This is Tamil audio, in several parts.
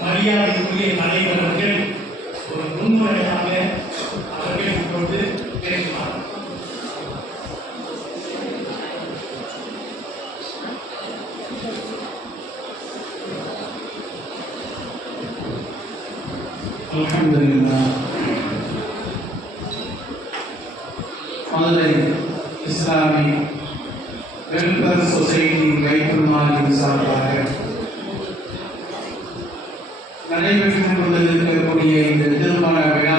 மரியாதைக்குரிய தலைவர்கள் ஒரு முன்முறையாக அவர்கள் இப்பொழுது பேசினார் الحمد لله மதுரை இஸ்லாமிய வெல்ஃபேர் சொசைட்டி வைத்துமாரின் சார்பாக நடைபெற்றுக் கொண்டிருக்கக்கூடிய இந்த திருமண விழா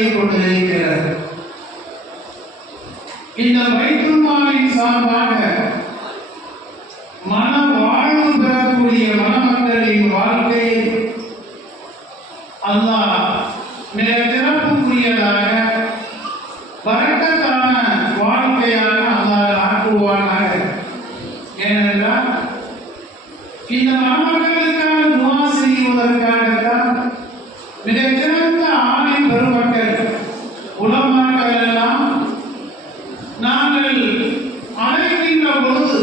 வழங்கி கொண்டிருக்கிறது இந்த வைத்துமாவின் சார்பாக நாங்கள் அழைக்கின்ற பொழுது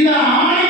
இந்த ஆணை